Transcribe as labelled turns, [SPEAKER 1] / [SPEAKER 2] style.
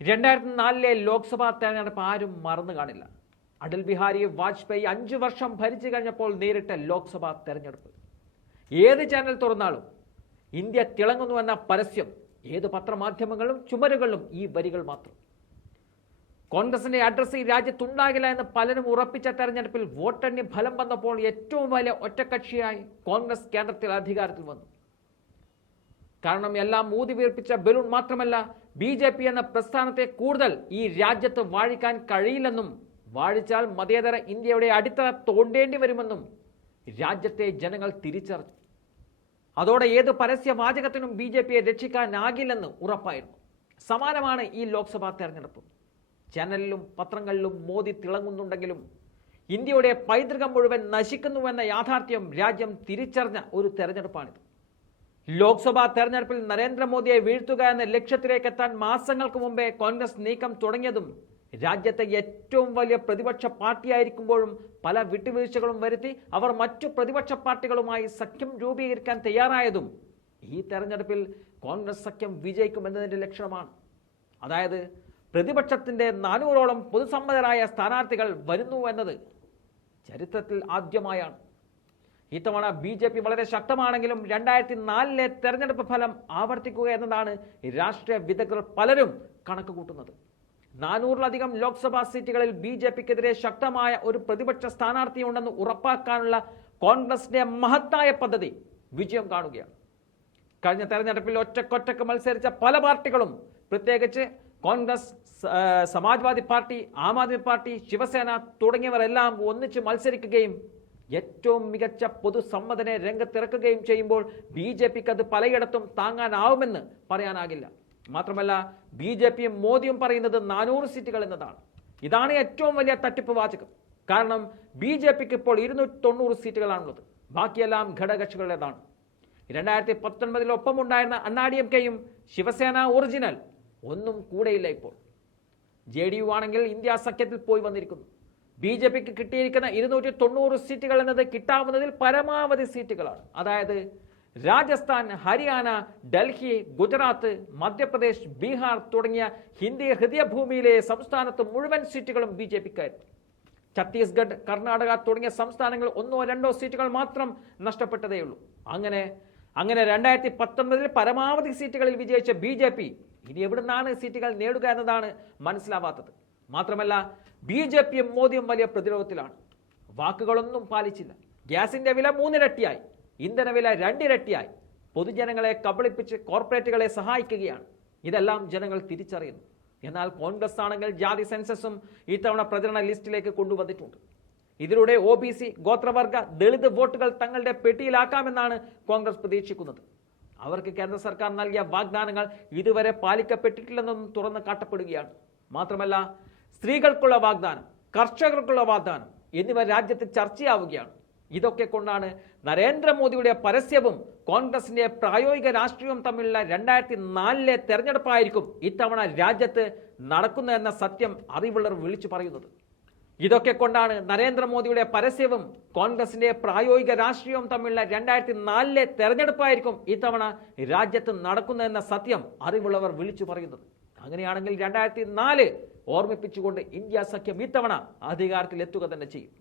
[SPEAKER 1] രണ്ടായിരത്തി നാലിലെ ലോക്സഭാ തെരഞ്ഞെടുപ്പ് ആരും മറന്നു കാണില്ല. അടൽ ബിഹാരി വാജ്പേയി അഞ്ചു വർഷം ഭരിച്ചു കഴിഞ്ഞപ്പോൾ നേരിട്ട ലോക്സഭാ തെരഞ്ഞെടുപ്പ്. ഏത് ചാനൽ തുറന്നാലും ഇന്ത്യ തിളങ്ങുന്നുവെന്ന പരസ്യം ഏത് പത്രമാധ്യമങ്ങളും ചുമരുകളിലും ഈ വരികൾ മാത്രം. കോൺഗ്രസിന്റെ അഡ്രസ് ഈ രാജ്യത്തുണ്ടാകില്ല എന്ന് പലരും ഉറപ്പിച്ച തെരഞ്ഞെടുപ്പിൽ വോട്ടെണ്ണി ഫലം വന്നപ്പോൾ ഏറ്റവും വലിയ ഒറ്റക്കക്ഷിയായി കോൺഗ്രസ് കേന്ദ്രത്തിൽ അധികാരത്തിൽ വന്നു. കാരണം എല്ലാം ഊതി വീർപ്പിച്ച ബലൂൺ മാത്രമല്ല ബി ജെ പി എന്ന പ്രസ്ഥാനത്തെ കൂടുതൽ ഈ രാജ്യത്ത് വാഴിക്കാൻ കഴിയില്ലെന്നും വാഴിച്ചാൽ മതേതര ഇന്ത്യയുടെ അടിത്തറ തോണ്ടേണ്ടി വരുമെന്നും രാജ്യത്തെ ജനങ്ങൾ തിരിച്ചറിഞ്ഞു. അതോടെ ഏത് പരസ്യവാചകത്തിനും ബി ജെ പിയെ രക്ഷിക്കാനാകില്ലെന്ന് ഉറപ്പായിരുന്നു. സമാനമാണ് ഈ ലോക്സഭാ തെരഞ്ഞെടുപ്പ്. ചാനലിലും പത്രങ്ങളിലും മോദി തിളങ്ങുന്നുണ്ടെങ്കിലും ഇന്ത്യയുടെ പൈതൃകം മുഴുവൻ നശിക്കുന്നുവെന്ന യാഥാർത്ഥ്യം രാജ്യം തിരിച്ചറിഞ്ഞ ഒരു തെരഞ്ഞെടുപ്പാണിത്. ലോക്സഭാ തെരഞ്ഞെടുപ്പിൽ നരേന്ദ്രമോദിയെ വീഴ്ത്തുക എന്ന ലക്ഷ്യത്തിലേക്ക് എത്താൻ മാസങ്ങൾക്ക് മുമ്പേ കോൺഗ്രസ് നീക്കം തുടങ്ങിയതും രാജ്യത്തെ ഏറ്റവും വലിയ പ്രതിപക്ഷ പാർട്ടിയായിരിക്കുമ്പോഴും പല വിട്ടുവീഴ്ചകളും വരുത്തി അവർ മറ്റു പ്രതിപക്ഷ പാർട്ടികളുമായി സഖ്യം രൂപീകരിക്കാൻ തയ്യാറായതും ഈ തെരഞ്ഞെടുപ്പിൽ കോൺഗ്രസ് സഖ്യം വിജയിക്കുമെന്നതിന്റെ ലക്ഷണമാണ്. അതായത് പ്രതിപക്ഷത്തിന്റെ നാനൂറോളം പൊതുസമ്മതരായ സ്ഥാനാർത്ഥികൾ വരുന്നു എന്നത് ചരിത്രത്തിൽ ആദ്യമായാണ്. ഇത്തവണ ബി ജെ പി വളരെ ശക്തമാണെങ്കിലും രണ്ടായിരത്തി നാലിലെ തെരഞ്ഞെടുപ്പ് ഫലം ആവർത്തിക്കുക എന്നതാണ് രാഷ്ട്രീയ വിദഗ്ധർ പലരും കണക്ക് കൂട്ടുന്നത് നാനൂറിലധികം ലോക്സഭാ സീറ്റുകളിൽ ബി ജെ പിക്കെതിരെ ശക്തമായ ഒരു പ്രതിപക്ഷ സ്ഥാനാർത്ഥിയുണ്ടെന്ന് ഉറപ്പാക്കാനുള്ള കോൺഗ്രസിന്റെ മഹത്തായ പദ്ധതി വിജയം കാണുകയാണ്. കഴിഞ്ഞ തെരഞ്ഞെടുപ്പിൽ ഒറ്റക്കൊറ്റക്ക് മത്സരിച്ച പല പാർട്ടികളും പ്രത്യേകിച്ച് കോൺഗ്രസ് സമാജ്വാദി പാർട്ടി ആം ആദ്മി പാർട്ടി ശിവസേന തുടങ്ങിയവരെല്ലാം ഒന്നിച്ച് മത്സരിക്കുകയും ഏറ്റവും മികച്ച പൊതുസമ്മതനെ രംഗത്തിറക്കുകയും ചെയ്യുമ്പോൾ ബി ജെ പിക്ക് അത് പലയിടത്തും താങ്ങാനാവുമെന്ന് പറയാനാകില്ല. മാത്രമല്ല ബി ജെ പിയും മോദിയും പറയുന്നത് നാനൂറ് സീറ്റുകൾ എന്നതാണ്. ഇതാണ് ഏറ്റവും വലിയ തട്ടിപ്പ് വാചകം. കാരണം ബി ജെ പിക്ക് ഇപ്പോൾ ഇരുന്നൂറ്റി തൊണ്ണൂറ് സീറ്റുകളാണുള്ളത്. ബാക്കിയെല്ലാം ഘടകകക്ഷികളുടേതാണ്. രണ്ടായിരത്തി പത്തൊൻപതിൽ ഒപ്പമുണ്ടായിരുന്ന അണ്ണാ ഡി എം കെയും ശിവസേന ഒറിജിനൽ ഒന്നും കൂടെയില്ല ഇപ്പോൾ. ജെ ഡി യു ആണെങ്കിൽ ഇന്ത്യ സഖ്യത്തിൽ പോയി വന്നിരിക്കുന്നു. ബി ജെ പിക്ക് കിട്ടിയിരിക്കുന്ന ഇരുന്നൂറ്റി തൊണ്ണൂറ് സീറ്റുകൾ എന്നത് കിട്ടാവുന്നതിൽ പരമാവധി സീറ്റുകളാണ്. അതായത് രാജസ്ഥാൻ ഹരിയാന ഡൽഹി ഗുജറാത്ത് മധ്യപ്രദേശ് ബീഹാർ തുടങ്ങിയ ഹിന്ദി ഹൃദയഭൂമിയിലെ സംസ്ഥാനത്ത് മുഴുവൻ സീറ്റുകളും ബി ജെ പിക്കായിരുന്നു. ഛത്തീസ്ഗഡ് കർണാടക തുടങ്ങിയ സംസ്ഥാനങ്ങൾ ഒന്നോ രണ്ടോ സീറ്റുകൾ മാത്രം നഷ്ടപ്പെട്ടതേയുള്ളൂ അങ്ങനെ അങ്ങനെ രണ്ടായിരത്തി പത്തൊൻപതിൽ പരമാവധി സീറ്റുകളിൽ വിജയിച്ച ബി ജെ പി ഇനി എവിടുന്നാണ് സീറ്റുകൾ നേടുക എന്നതാണ് മനസ്സിലാവാത്തത്. മാത്രമല്ല ബി ജെ പിയും മോദിയും വലിയ പ്രതിരോധത്തിലാണ്. വാക്കുകളൊന്നും പാലിച്ചില്ല. ഗ്യാസിന്റെ വില മൂന്നിരട്ടിയായി. ഇന്ധന വില രണ്ടിരട്ടിയായി. പൊതുജനങ്ങളെ കബളിപ്പിച്ച് കോർപ്പറേറ്റുകളെ സഹായിക്കുകയാണ്. ഇതെല്ലാം ജനങ്ങൾ തിരിച്ചറിയുന്നു. എന്നാൽ കോൺഗ്രസ് ആണെങ്കിൽ ജാതി സെൻസസും ഇത്തവണ പ്രചരണ ലിസ്റ്റിലേക്ക് കൊണ്ടുവന്നിട്ടുണ്ട്. ഇതിലൂടെ ഒ ബി സി ഗോത്രവർഗ ദളിത് വോട്ടുകൾ തങ്ങളുടെ പെട്ടിയിലാക്കാമെന്നാണ് കോൺഗ്രസ് പ്രതീക്ഷിക്കുന്നത്. അവർക്ക് കേന്ദ്ര സർക്കാർ നൽകിയ വാഗ്ദാനങ്ങൾ ഇതുവരെ പാലിക്കപ്പെട്ടിട്ടില്ലെന്നും തുറന്നു കാട്ടപ്പെടുകയാണ്. മാത്രമല്ല സ്ത്രീകൾക്കുള്ള വാഗ്ദാനം കർഷകർക്കുള്ള വാഗ്ദാനം എന്നിവ രാജ്യത്ത് ചർച്ചയാവുകയാണ്. ഇതൊക്കെ കൊണ്ടാണ് നരേന്ദ്രമോദിയുടെ പരസ്യവും കോൺഗ്രസിന്റെ പ്രായോഗിക രാഷ്ട്രീയവും തമ്മിലുള്ള രണ്ടായിരത്തി നാലിലെ തെരഞ്ഞെടുപ്പായിരിക്കും ഇത്തവണ രാജ്യത്ത് നടക്കുന്നതെന്ന സത്യം അറിവുള്ളവർ വിളിച്ചു പറയുന്നത്. ഇതൊക്കെ കൊണ്ടാണ് നരേന്ദ്രമോദിയുടെ പരസ്യവും കോൺഗ്രസിന്റെ പ്രായോഗിക രാഷ്ട്രീയവും തമ്മിലുള്ള രണ്ടായിരത്തി നാലിലെ തെരഞ്ഞെടുപ്പായിരിക്കും ഇത്തവണ രാജ്യത്ത് നടക്കുന്നതെന്ന സത്യം അറിവുള്ളവർ വിളിച്ചു പറയുന്നത്. അങ്ങനെയാണെങ്കിൽ രണ്ടായിരത്തി നാല് ഓർമ്മിപ്പിച്ചുകൊണ്ട് ഇന്ത്യ സഖ്യം ഇത്തവണ അധികാരത്തിൽ എത്തുക തന്നെ ചെയ്യും.